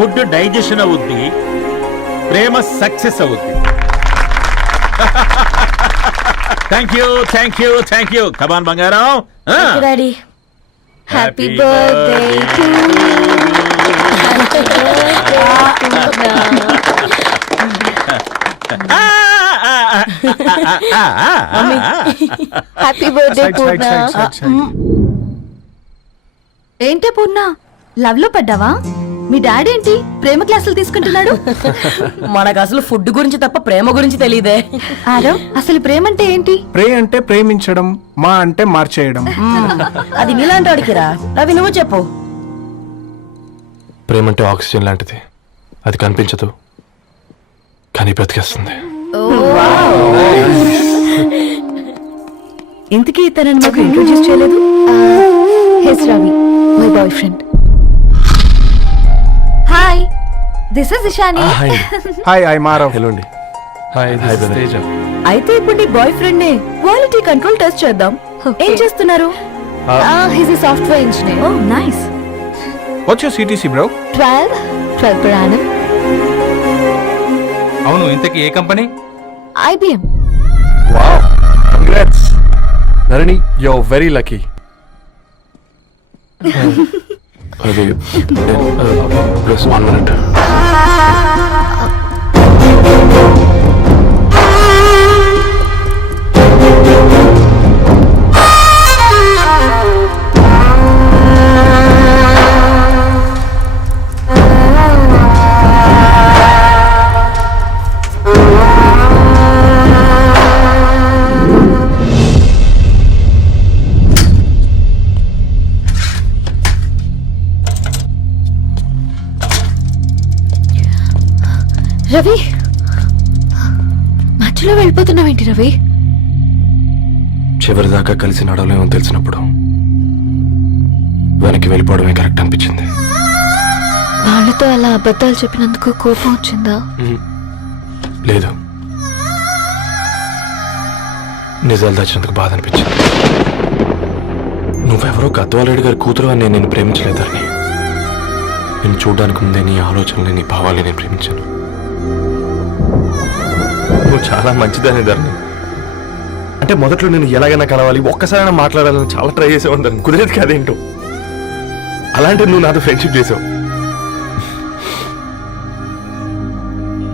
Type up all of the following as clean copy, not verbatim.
Food digestion అవుద్ది, ప్రేమ success అవుద్ది. Thank you thank you thank you. Come on బంగారం. Daddy happy birthday to happy birthday Purna. ఏంటే Purna, love లో పడ్డావా? మీ డాడీ ఏంటి ప్రేమ క్లాసులు తీసుకుంటున్నాడు? మనకు అసలు ఫుడ్ గురించి తప్ప ప్రేమ గురించి తెలియదే. ఆరవ్, అసలు ప్రేమ అంటే ఏంటి? ప్రే అంటే ప్రేమించడం, మా అంటే మార్చేయడం. అది నీలాంటి వాడికిరా. రవి నువ్వు చెప్పు. ప్రేమ అంటే ఆక్సిజన్ లాంటిది. అది కనిపించదు కానీ బ్రతికేస్తుంది. ఇంతకీ తనని మాకు ఇంట్రొడ్యూస్ చేయలేదు. His Ravi, my boyfriend. Hi, this is Ishani. Hi, I మారవ్. హలో అండి. హాయ్ తేజ. అయితే ఇప్పుడు నీ బాయ్ ఫ్రెండ్ ని క్వాలిటీ కంట్రోల్ టెస్ట్ చేద్దాం. ఏం చేస్తున్నారు? His a software engineer. Oh nice. What's your CTC bro? 12 per annum. అవును, ఇంతకీ ఏ company? IBM. Wow, congrats Dharani, you are very lucky. అది ప్లస్ 1 minute. రవి, మధ్యలో వెళ్ళిపోతున్నావేంటి రవి? చివరిదాకా కలిసి నడవలేమో తెలిసినప్పుడు వెనక్కి వెళ్ళిపోవడమే కరెక్ట్ అనిపించింది. వాళ్ళతో అలా అబద్ధాలు చెప్పినందుకు కోపం వచ్చిందా? లేదు, నిజాలు దాచినందుకు బాధ అనిపించింది. నువ్వెవరో గద్వాలరెడ్డి గారి కూతురు అని నేను ప్రేమించలేదని. నేను చూడడానికి ముందే నీ ఆలోచనలు, నీ భావాలు నేను ప్రేమించాను. నువ్వు చాలా మంచిదనే ధరణి. అంటే మొదట్లో నేను ఎలాగైనా కలవాలి, ఒక్కసారైనా మాట్లాడాలని చాలా ట్రై చేసేవాడిని ధరణి. కుదిరేది కాదేంటో. అలాంటి నువ్వు నాతో ఫ్రెండ్షిప్ చేసావు.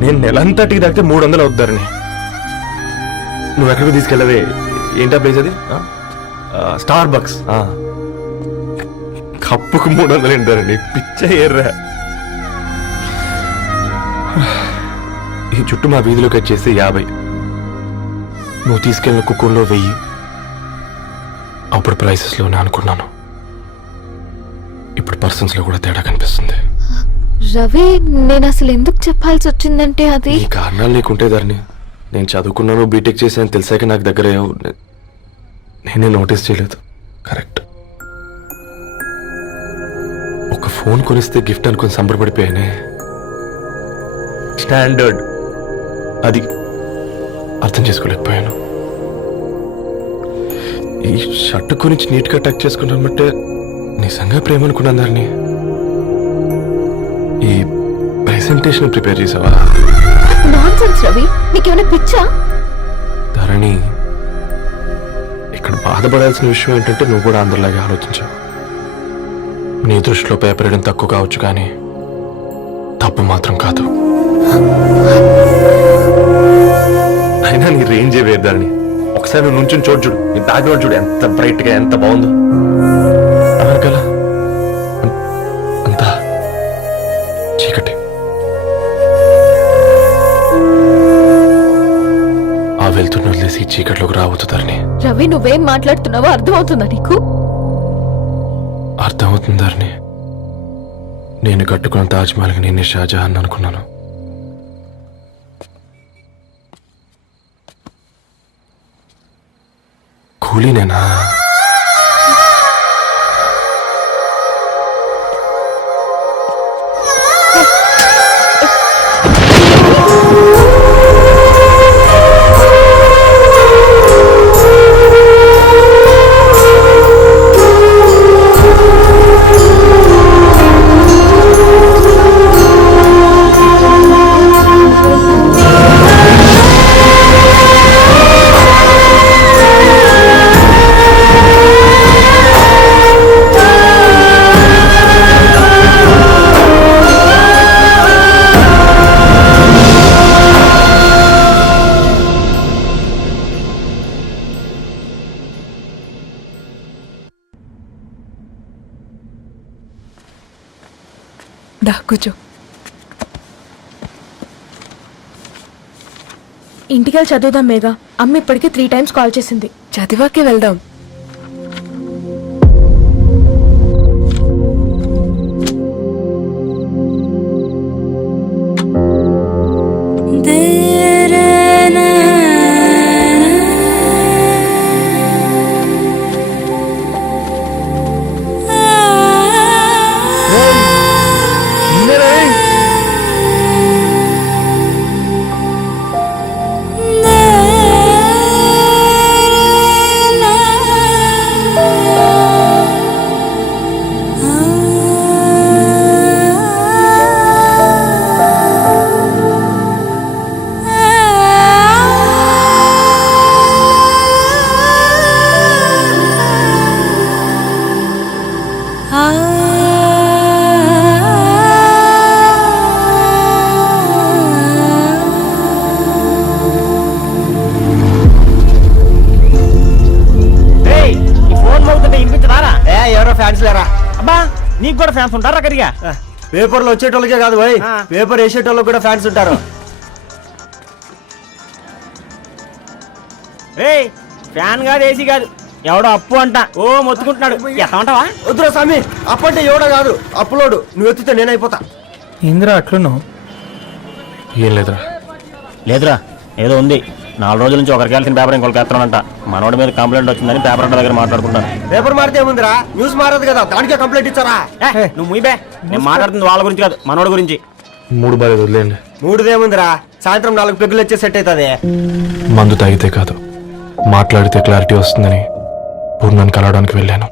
నేను నెలంతటికి తాకితే 300 అవుతారని. నువ్వు ఎక్కడికి తీసుకెళ్ళవే? ఏంటా ప్లేస్ అది? Star bucks. కప్పుకు 300 ఏంటారండి, పిచ్చ ఎర్రా. ఈ చుట్టూ మా వీధిలోకి వచ్చేసి 50. నువ్వు తీసుకెళ్ళిన కుక్కర్లో 1000. అప్పుడు ప్రైసెస్లోనే అనుకున్నాను, ఇప్పుడు పర్సన్స్లో కూడా తేడా కనిపిస్తుంది. రవి, నేను అసలు ఎందుకు చెప్పాల్సి వచ్చిందంటే అది ఈ కారణాలు నీకుంటే ధరణి. నేను చదువుకున్నాను, బీటెక్ చేశాను తెలిసాక నాకు దగ్గర నేనే నోటీస్ చేయలేదు. కరెక్ట్. ఒక ఫోన్ కొనిస్తే గిఫ్ట్ అనుకుని సంబరపడిపోయానే. స్టాండర్డ్ అది అర్థం చేసుకోలేకపోయాను. ఈ షర్ట్ గురించి నీట్గా టచ్ చేసుకున్నామంటే నిజంగా ప్రేమ అనుకున్నాను దాన్ని. ఈ ప్రెజెంటేషన్ ప్రిపేర్ చేసావా? నాన్సెన్స్ రవి, నీకేమైనా పిచ్చా? ధరణి, ఇక్కడ బాధపడాల్సిన విషయం ఏంటంటే నువ్వు కూడా అందరిలాగే ఆలోచించావు. నీ దృష్టిలో పేపర్ వేయడం తక్కువ కావచ్చు కానీ తప్పు మాత్రం కాదు. అయినా నీ రేంజే వేరు ధరణి. ఒకసారి నువ్వు నుంచుని చోటు చూడు, నీ బ్యాక్గ్రౌండ్ చూడు, ఎంత బ్రైట్ గా ఎంత బాగుందో. కదా అంతా చీకటి. ఆ వెళ్తున్న వదిలేసి చీకట్లోకి రావద్దు ధరణి. రవి, నువ్వేం మాట్లాడుతున్నావో అర్థమవుతుందా నీకు? అర్థమవుతుంది ధరణి. నేను కట్టుకున్న తాజ్మహల్కి నేనే షాజహాన్ అనుకున్నాను. కూలీనేనా? దా కూర్చో. ఇంటికెళ్ళి చదువుదాం మేఘా. అమ్మ ఇప్పటికే 3 times కాల్ చేసింది. చదివాకే వెళ్దాం. ఎవరో ఫ్యాన్స్ లేరా? అబ్బా నీకు కూడా ఫ్యాన్స్ ఉంటారా కరిగా? పేపర్లో వచ్చేటోళ్ళకే కాదు పోయి, పేపర్ వేసేటోళ్ళకి కూడా ఫ్యాన్స్ ఉంటారు. ఫ్యాన్ కాదు, ఏసీ కాదు, ఎవడో అప్పు అంట ఓ మొత్తుకుంటున్నాడు. ఎత్తామంటావా? వద్దురా స్వామి, అప్పు అంటే ఎవడో కాదు, అప్పులోడు. నువ్వు ఎత్తితే నేనైపోతా. ఇందిరా అట్లున్నావు? ఏం లేదురా. లేదురా, ఏదో ఉంది. 4 రోజుల నుంచి ఒకరికి వెళ్ళిన పేపర్ ఇంకొకరికి ఎత్తానంట. మనోడి మీద కంప్లైంట్ వచ్చిందని పేపర్ అంట దగ్గర మాట్లాడుకుంటాను. పేపర్ మారితే ఏముందిరా, న్యూస్ మారదు కదా, దానికే కంప్లైంట్ ఇచ్చారా? నువ్వు ముయ్యబే, నేను మాట్లాడుతుంది వాళ్ళ గురించి కాదు, మనోడి గురించి. 3 బాలేదు, వదిలేండి. 3దేముందిరా, సాయంత్రం 4 పెగ్గులు వచ్చే సెట్ అవుతుంది. మందు తాగితే కాదు, మాట్లాడితే క్లారిటీ వస్తుందని పూర్ణాన్ని కలవడానికి వెళ్ళాను.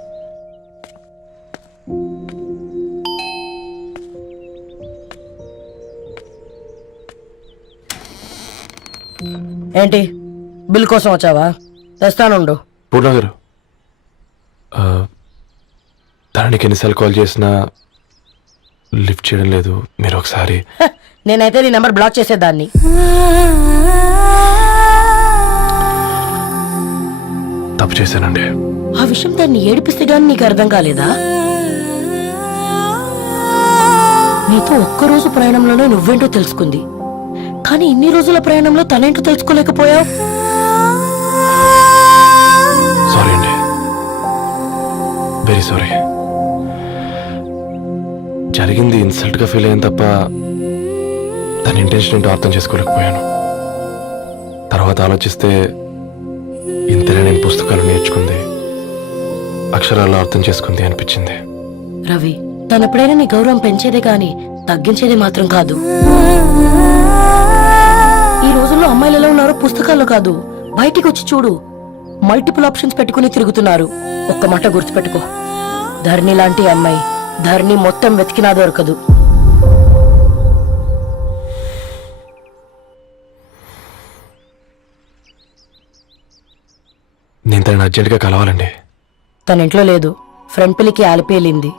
ఏంటి, బిల్ కోసం వచ్చావా? తెస్తానుండు. పూర్ణ గారు, తనకి ఎన్నిసార్లు కాల్ చేసినా లిఫ్ట్ చేయడం లేదు. మీరు ఒకసారి నేనైతే నీ నెంబర్ బ్లాక్ చేసేదాన్ని. తప్పు చేశానండి. ఆ విషయం దాన్ని ఏడిపిస్తే గానీ నీకు అర్థం కాలేదా? నీతో ఒక్కరోజు ప్రయాణంలోనే నువ్వేంటో తెలుసుకుంది, కానీ ఇన్ని రోజుల ప్రయాణంలో తనేంటో తెలుసుకోలేకపోయావు. సారీ అండి, వెరీ సారీ. జరిగింది ఇన్సల్ట్ గా ఫీల్ అయ్యాను తప్ప తన ఇంటెన్షన్ ఏంటో అర్థం చేసుకోలేకపోయాను. తర్వాత ఆలోచిస్తే ఇంతనే నేను పుస్తకాలు నేర్చుకుంది, అక్షరాల్లో అర్థం చేసుకుంది అనిపించింది. రవి, తనెప్పుడైనా నీ గౌరవం పెంచేదే గాని తగ్గించేదే మాత్రం కాదు. ఈ రోజుల్లో అమ్మాయిలు ఎలా ఉన్నారో పుస్తకాల్లో కాదు, బయటికి వచ్చి చూడు. మల్టిపుల్ ఆప్షన్స్ పెట్టుకుని తిరుగుతున్నారు. ఒక్క మాట గుర్తుపెట్టుకో, ధరణి లాంటి అమ్మాయి ధరణి మొత్తం వెతికినా దొరకదు. నేను తనని అర్జెంట్గా కలవాలండి. తన ఇంట్లో లేదు, ఫ్రెండ్ పెళ్లికి ఆలిపేలింది.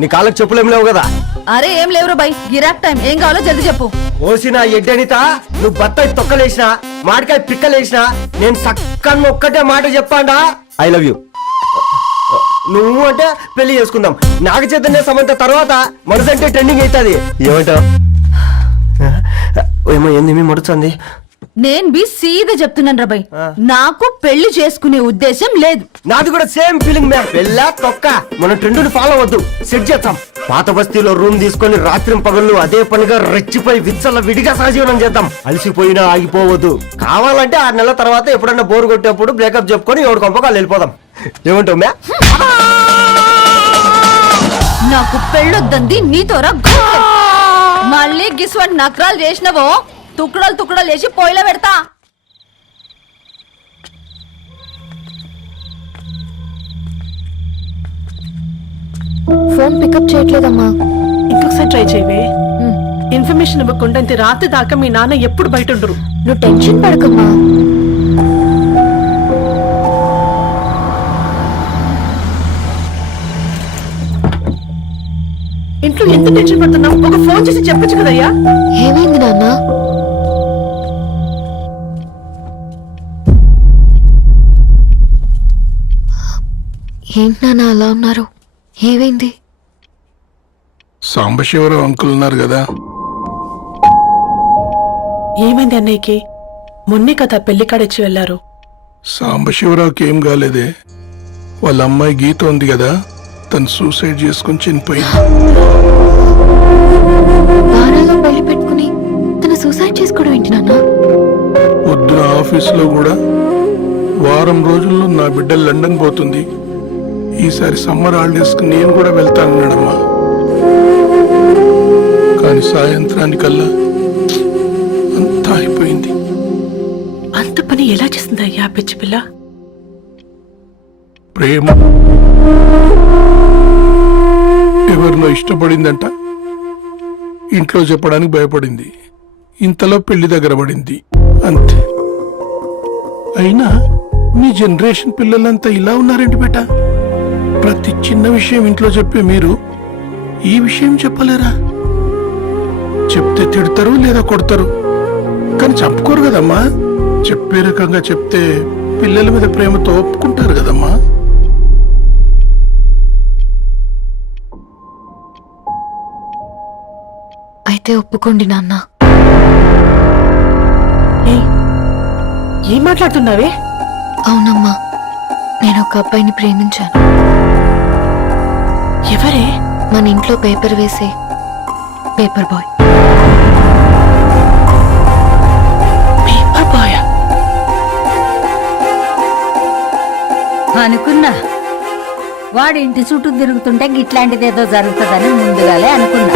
నీ కాళ్ళకి చెప్పులేం లేవు కదా? అరే ఏం లేవురా బై, గిరాక్ టైం. ఏం కావాలో జల్దీ చెప్పు. ఓసిన ఎడ్డనిత నువ్వు బత్తాయి తొక్కలేసినా మాడికాయ పిక్కలేసినా నేను సక్కన్న ఒక్కటే మాట చెప్పాడా ఐ లవ్ యూ. నువ్వు అంటే పెళ్లి చేసుకుందాం. నాగ చైతన్య సమంత తర్వాత మనసంటే ట్రెండింగ్ అవుతుంది. ఏమంటావు? ఏమో ఏంది మీ మడుతుంది? నేను బి సీదా చెప్తున్నాను రాబాయ్, నాకు పెళ్లి చేసుకునే ఉద్దేశం లేదు. నాది కూడా సేమ్ ఫీలింగ్ మ్యామ్. పెళ్ళా తొక్క మన ట్రెండ్ ఫాలో అవద్దు, సెట్ చేద్దాం. పాత బస్తీలో రూమ్ తీసుకొని రాత్రి పగళ్ళు అదే పనిగా రెచ్చిపోయి విచ్చల విడిగా సహజీవనం చేద్దాం. అలసిపోయినా ఆగిపోవద్దు. కావాలంటే 6 నెలల తర్వాత ఎప్పుడన్నా బోర్ కొట్టేప్పుడు బ్రేకప్ చెప్పుకొని ఎవడు కొంపకాలు వెళ్ళిపోదాం. ఏమంటావు మ్యా? నాకు పెళ్ళొద్దంది నీతోరా. మళ్ళీ గిస్వాడి నకరాలు చేసినవో తుక్కడలు తుక్కడలు చేసి పొయ్యిలో పెడతా. ఫోన్ పికప్ చేయట్లేదమ్మా. ఇంకొకసారి ట్రై చేయవే. ఇన్ఫర్మేషన్ ఇవ్వకుండా ఇంత రాత్రి దాకా మీ నాన్న ఎప్పుడు బయట ఉండరు. నువ్వు టెన్షన్ పడకమ్మా. ఇంట్లో ఎంత టెన్షన్ పడుతున్నావు? ఒక ఫోన్ చేసి చెప్పొచ్చు కదయ్యా. ఏమైంది నాన్న? ఏంటి నాన్న అలా ఉన్నారు? ఏమైంది? సాంబశివరావు అంకుల్ ఉన్నారు కదా, ఏమైంది అన్నయ్యకి? మొన్నే కదా పెళ్లి కాడిచ్చి వెళ్లారు. సాంబశివరావుకి ఏం కాలేదే. వాళ్ళ అమ్మాయి గీత ఉంది కదా, తను సూసైడ్ చేసుకుని చనిపోయింది. వారాల్లో పెళ్లి పెట్టుకుని తను సూసైడ్ చేసుకోవడం ఏంటి నాన్న? పొద్దున ఆఫీసులో కూడా వారం రోజుల్లో నా బిడ్డ లండన్ పోతుంది, ఈసారి సమ్మర్ హాలిడేస్ కి నేను కూడా వెళ్తానన్నాడమ్మా. కానీ సాయంత్రానికల్లా అంతా అయిపోయింది. అంత పని ఎలా చేస్తుందయ్యా పిచ్చి పిల్ల? ప్రేమ ఎవరినో ఇష్టపడిందంట, ఇంట్లో చెప్పడానికి భయపడింది. ఇంతలో పెళ్లి దగ్గర పడింది, అంతే. అయినా మీ జనరేషన్ పిల్లలంతా ఇలా ఉన్నారేంటి బేట? ప్రతి చిన్న విషయం ఇంట్లో చెప్పే మీరు ఈ విషయం చెప్పలేరా? చెప్తే తిడతారు లేదా కొడతారు, కానీ చంపుకోరు కదమ్మా. చెప్పే రకంగా చెప్తే పిల్లల మీద ప్రేమతో ఒప్పుకుంటారు కదమ్మా. అయితే ఒప్పుకోండి నాన్న. ఏం మాట్లాడుతున్నావే? అవునమ్మా, నేను ఒక అబ్బాయిని ప్రేమించాను. ఎవరే? మన ఇంట్లో పేపర్ వేసే పేపర్ బాయ్. Paper boy? అనుకున్నా వాడి ఇంటి చుట్టూ తిరుగుతుంటే గిట్లాంటిదేదో జరుగుతుందని ముందుగాలే అనుకున్నా.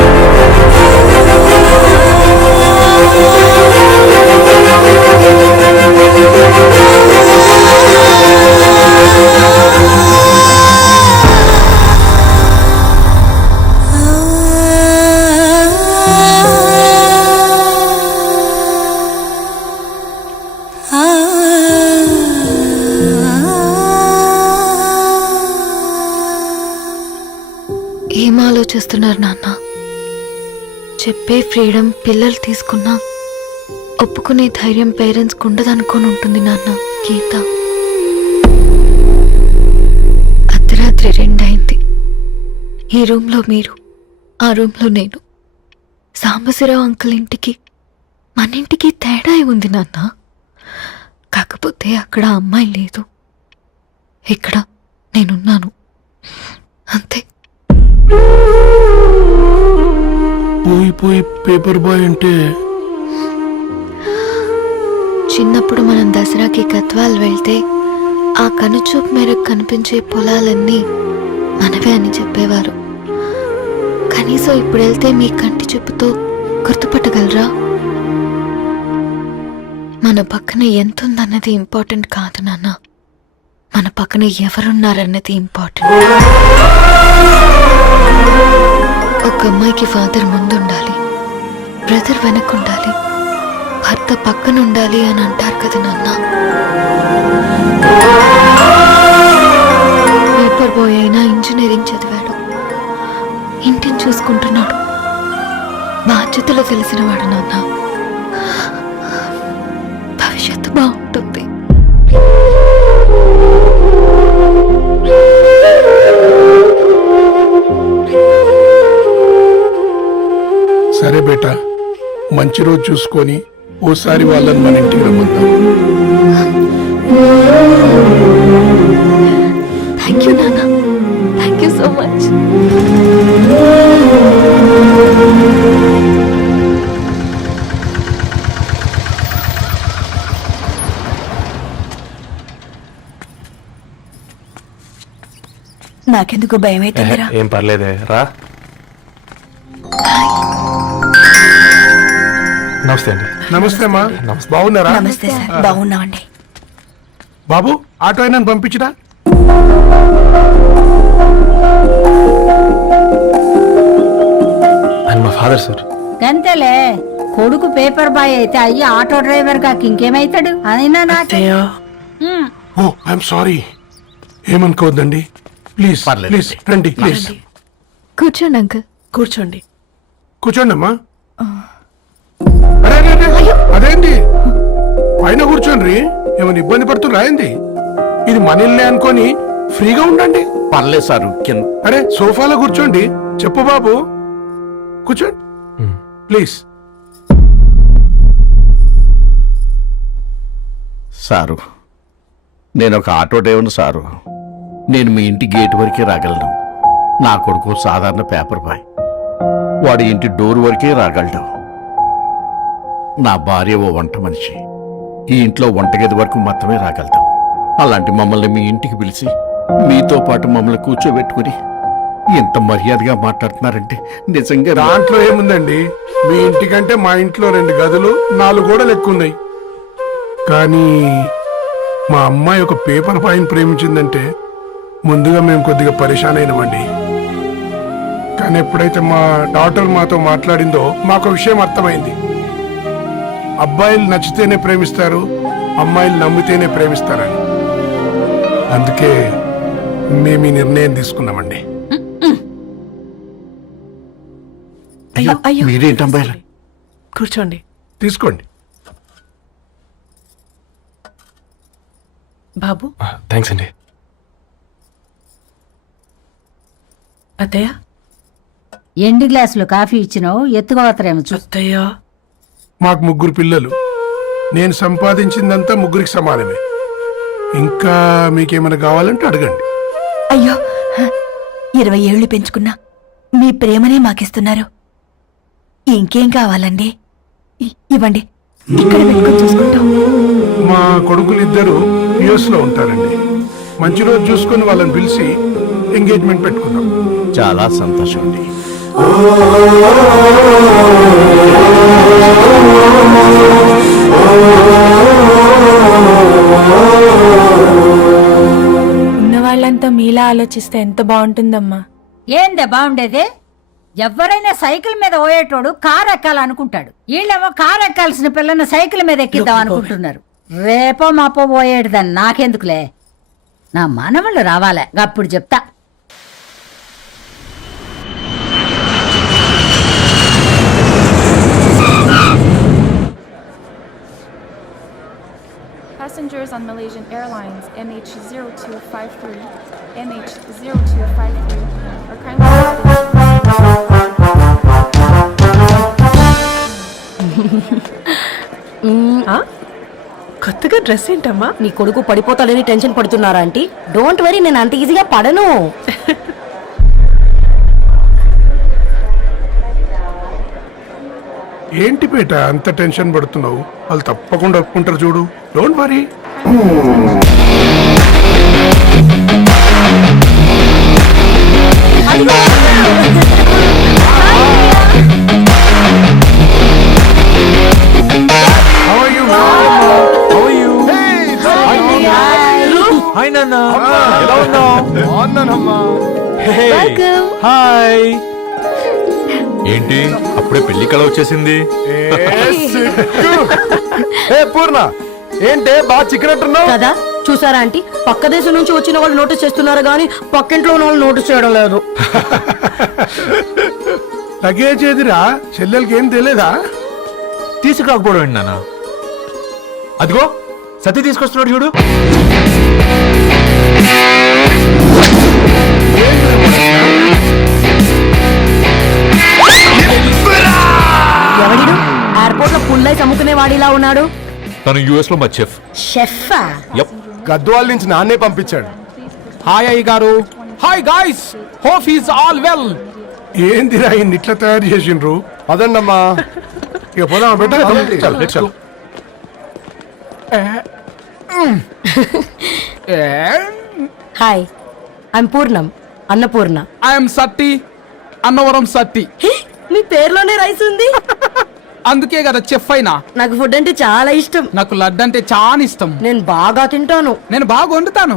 ఏం ఆలోచిస్తున్నారు నాన్న? చెప్పే ఫ్రీడమ్ పిల్లలు తీసుకున్నా ఒప్పుకునే ధైర్యం పేరెంట్స్కి ఉండదనుకొని ఉంటుంది నాన్న. గీత అర్ధరాత్రి 2 అయింది. ఈ రూమ్లో మీరు, ఆ రూమ్లో నేను. సాంబశివరావు అంకుల్ ఇంటికి మన ఇంటికి తేడా ఉంది నాన్న. కాకపోతే అక్కడ అమ్మాయి లేదు, ఇక్కడ నేనున్నాను, అంతే. పోయి పోయి పేపర్ బాయ్ అంటే చిన్నప్పుడు మనం దసరాకి గద్వాల్ వెళ్తే ఆ కనుచూపు మేరకు కనిపించే పొలాలన్నీ మనవే అని చెప్పేవారు. కనీసం ఇప్పుడు వెళ్తే మీ కంటి చూపుతో గుర్తుపట్టగలరా? మన పక్కన ఎంతుందన్నది ఇంపార్టెంట్ కాదు నాన్న, మన పక్కన ఎవరున్నారన్నది ఇంపార్టెంట్. ఒక అమ్మాయికి ఫాదర్ ముందుండాలి, బ్రదర్ వెనకుండాలి, భర్త పక్కన ఉండాలి అని అంటారు కదా నాన్న. పేపర్ బాయ్ అయినా ఇంజనీరింగ్ చదివాడు, ఇంటిని చూసుకుంటున్నాడు, బాగా బాధ్యతలు తెలిసినవాడు నాన్న. భవిష్యత్తు బాగుంటుంది. సరే బేటా, మంచి రోజు చూసుకొని ఓసారి వాళ్ళని మన ఇంటికి రమ్మందాం. థ్యాంక్ యూ నాన్న, థ్యాంక్ యూ సో మచ్. నాకెందుకు భయం అవుతుందిరా. ఏం పర్లేదే రా. నమస్తే అండి. నమస్తే అమ్మా, బాగున్నారా? నమస్తే సార్, బాగున్నామండి. బాబు, ఆటో అయినా పంపించరా? అండ్ మా ఫాదర్ సార్. గంతేలే, కొడుకు పేపర్ బాయ్ అయితే అయ్యి ఆటో డ్రైవర్ కాక ఇంకేమైతాడు? అయినా నాకు అత్తయ్య, ఓ ఐఎమ్ సారీ, ఏమనుకోవద్దండి. ప్లీజ్ ప్లీజ్ రండి, ప్లీజ్ కూర్చోండి అంకుల్. కూర్చోండి. కూర్చోండి అమ్మా. అరే, అరే, అరే, అదేంటి పైన కూర్చోండి, ఏమైనా ఇబ్బంది పడుతున్నా ఏంది? ఇది మన ఇల్లే అనుకొని ఫ్రీగా ఉండండి. పర్లేదు సారు, కింద అరే సోఫాలో కూర్చోండి. చెప్పు బాబు, కూర్చోండి ప్లీజ్. సారు, నేను ఒక ఆటో డ్రైవర్ను సారు. నేను మీ ఇంటి గేట్ వరకే రాగలను. నా కొడుకు సాధారణ పేపర్ బాయ్, వాడి ఇంటి డోర్ వరకే రాగలడు. నా భార్య ఓ వంట మనిషి, ఈ ఇంట్లో వంటగది వరకు మాత్రమే రాగలుగుతాం. అలాంటి మమ్మల్ని మీ ఇంటికి పిలిచి మీతో పాటు మమ్మల్ని కూర్చోబెట్టుకుని ఎంత మర్యాదగా మాట్లాడుతున్నారంటే నిజంగా దాంట్లో ఏముందండి, మీ ఇంటికంటే మా ఇంట్లో 2 గదులు 4 గోడలు ఎక్కువ ఉన్నాయి. కానీ మా అమ్మాయి ఒక పేపర్ బాయ్ని ప్రేమించిందంటే ముందుగా మేము కొద్దిగా పరేషాన్ అయినామండి. కానీ ఎప్పుడైతే మా డాటర్ మాతో మాట్లాడిందో మాకు విషయం అర్థమైంది. అబ్బాయిలు నచ్చితేనే ప్రేమిస్తారు, అమ్మాయిలు నమ్మితేనే ప్రేమిస్తారని. అందుకే మేము ఈ నిర్ణయం తీసుకున్నామండి. అయ్యో అయ్యో, మీరేంటి అమ్మాయిలు? కూర్చోండి. తీసుకోండి. బాబు, థ్యాంక్స్ అండి. అత్తయ్య. ఎండి గ్లాసులో కాఫీ ఇచ్చినావు, ఎత్తుకోవతరేమో చూ. అత్తయ్య, మాకు 3 పిల్లలు. నేను సంపాదించిందంతా 3కి సమానమే. ఇంకా మీకేమైనా కావాలంటే అడగండి. అయ్యో, 20 ఏళ్లు పెంచుకున్నా మీ ప్రేమనే మాకిస్తున్నారు. ఇంకేం కావాలండి? ఇవ్వండి, ఇక్కడ పెట్టుకొని చూసుకుంటాం. మా కొడుకులిద్దరూ యుఎస్ లో ఉంటారండి. మంచి రోజు చూసుకొని వాళ్ళని పిలిచి ఎంగేజ్మెంట్ పెట్టుకున్నాం. చాలా సంతోషం అండి. ఉన్న వాళ్ళంతా మీలా ఆలోచిస్తే ఎంత బాగుంటుందమ్మా. ఏందే బాగుండేది? ఎవరైనా సైకిల్ మీద పోయేటోడు కారు ఎక్కాలనుకుంటాడు. వీళ్ళేమో కారు ఎక్కాల్సిన పిల్లని సైకిల్ మీద ఎక్కిద్దాం అనుకుంటున్నారు. రేపో మాపో పోయేటిదని నాకెందుకులే, నా మనవళ్ళు రావాలే, అప్పుడు చెప్తా. Passengers on Malaysian Airlines MH0253, MH0253 are kindly కొత్తగా డ్రెస్ ఏంటమ్మా? నీ కొడుకు పడిపోతాడని టెన్షన్ పడుతున్నారా ఆంటీ? డోంట్ వరీ, నేను అంత ఈజీగా పడను. ఏంటి పేట అంత టెన్షన్ పడుతున్నావు? వాళ్ళు తప్పకుండా ఒప్పుకుంటారు చూడు. Don't worry. హాయ్. ఏంటి అప్పుడే పెళ్లి కళ వచ్చేసింది? పూర్ణ ఏంటే బాగా చిక్కినట్టున్నావు కదా, చూసారా ఆంటీ? పక్క దేశం నుంచి వచ్చిన వాళ్ళు నోటీస్ చేస్తున్నారు కానీ పక్కింట్లో ఉన్న వాళ్ళు నోటీస్ చేయడం లేదు. లగేజ్ ఏదిరా? చెల్లెలకి ఏం తెలియదా? తీసుకురాకపోవడం ఏంటి నాన్న? అదిగో సతీ తీసుకొస్తున్నాడు చూడు. ఎవడిడు ఎయిర్పోర్ట్ లో పుల్లై అమ్ముకునే వాడిలా ఉన్నాడు. తను యుఎస్ లో మా చెఫ్. షెఫా? యప్. గద్వాల నుంచి నాన్నే పంపించాడు. హాయ్ అయ్య గారు. Hi guys, hope is all well. ఏందిరా ఇన్ని ఇట్లా తయారు చేసిండ్రు? పదండమ్మా. ఇక పోదామా బిడ్డ? హాయ్, ఐమ్ పూర్ణం, అన్నపూర్ణ. ఐఎమ్ సత్తి, అన్నవరం సత్తి. మీ పేరులోనే రైస్ ఉంది. అందుకే కదా చెఫ్ అయినా. నాకు ఫుడ్ అంటే చాలా ఇష్టం. నాకు లడ్డు అంటే చాలా ఇష్టం. నేను బాగా తింటాను. నేను బాగా వండుతాను.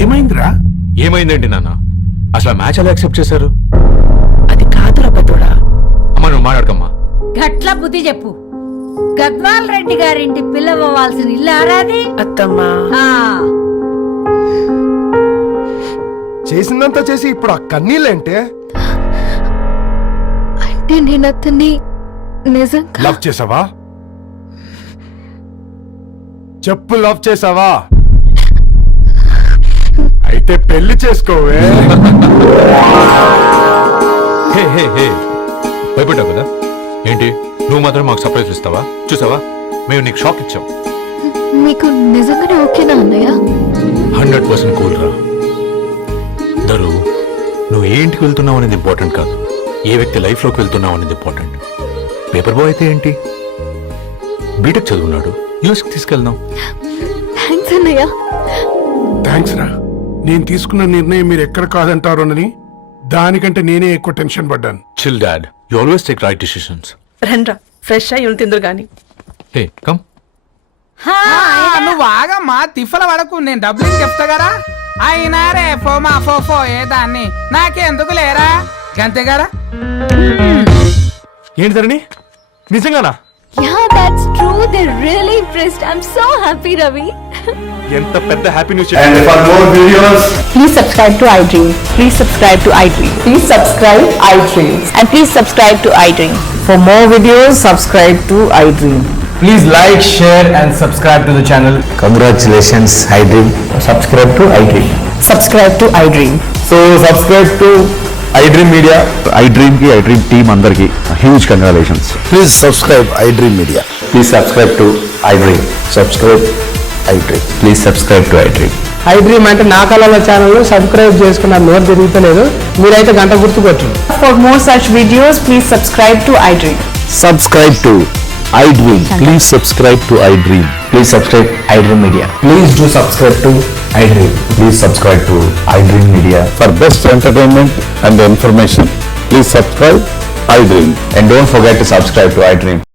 ఏమైందిరా? ఏమైందండి నాన్న? అసలు మ్యాచ్ ఎలా యాక్సెప్ట్ చేశారు? అది కాదురా పెద్దోడా. అమ్మ నువ్వు మాట్లాడకమ్మా. గట్ల బుద్ధి చెప్పు. గద్వాల్ రెడ్డి గారింటి పిల్లవ్వాల్సిన ఇల్లు ఆరాది. అత్తమ్మా, ఆ, చేసిందంతా చేసి ఇప్పుడు ఆ కన్నీళ్ళంటే అంటే నేను అతన్ని నిజంగా లవ్ చేసావా? చెప్పు, లవ్ చేసావా? అయితే పెళ్లి చేసుకోవే. హే హే హే, భయపడ్డావు కదా? ఏంటి నువ్వు మాత్రం మాకు సర్ప్రైజ్ ఇస్తావా? చూసావా, మేము నీకు షాక్ ఇచ్చాం. మీకు నిజంగానే ఓకేనా అన్నయ్య? 100% కూల్ రా. దరు, నువ్వు ఏ ఇంటికి వెళ్తున్నావు అనేది ఇంపార్టెంట్ కాదు, ఏ వ్యక్తి లైఫ్లోకి వెళ్తున్నావు అనేది ఇంపార్టెంట్. పేపర్ బాయ్ అయితే ఏంటి, బీటెక్ చదువున్నాడు, యూఎస్కి తీసుకెళ్దాం. థ్యాంక్స్ అన్నయ్య. థ్యాంక్స్ రా. నేను తీసుకున్న నిర్ణయం మీరు ఎక్కడ కాదంటారోనని దానికంటే నేనే ఎక్కువ టెన్షన్ పడ్డాను. Chill dad, you always take right decisions. రండ్రా, ఫ్రెష్ అయ్యి తిందురు గాని. Hey come. నువ్వు ఆగమ్మా, తిఫల పడకు, నేను డబ్బులు చెప్తా కదా. అయినా రే ఫోమా ఫోఫో ఏ దాన్ని నాకెందుకు లేరా గంతే కదా. ఏంటి ధరణి, నిజంగానా? Yeah, that's true. They're really impressed. I'm so happy, Ravi. ఎంత పెద్ద happy news. Please subscribe to iDream. Please subscribe to iDream. Please subscribe iDream. And please subscribe to iDream. For more videos, subscribe to iDream. Please like, share and subscribe to the channel. Congratulations iDream. Subscribe to iDream. Subscribe to iDream. So subscribe to iDream media. iDream కి iDream team అందరికి huge congratulations. Please subscribe iDream media. Please subscribe to iDream. Subscribe iDream. Please subscribe to iDream. iDream అంటే నా కళల channel subscribe చేసుకున్న నోరు తిరుగుతలేదు, మీరైతే గంట గుర్తుకొచ్చు. For more such videos, please subscribe to iDream. Subscribe to iDream. Please subscribe to iDream. Please subscribe iDream media. Please do subscribe to iDream. Please subscribe to iDream media. For best entertainment and information, please subscribe iDream. And don't forget to subscribe to iDream.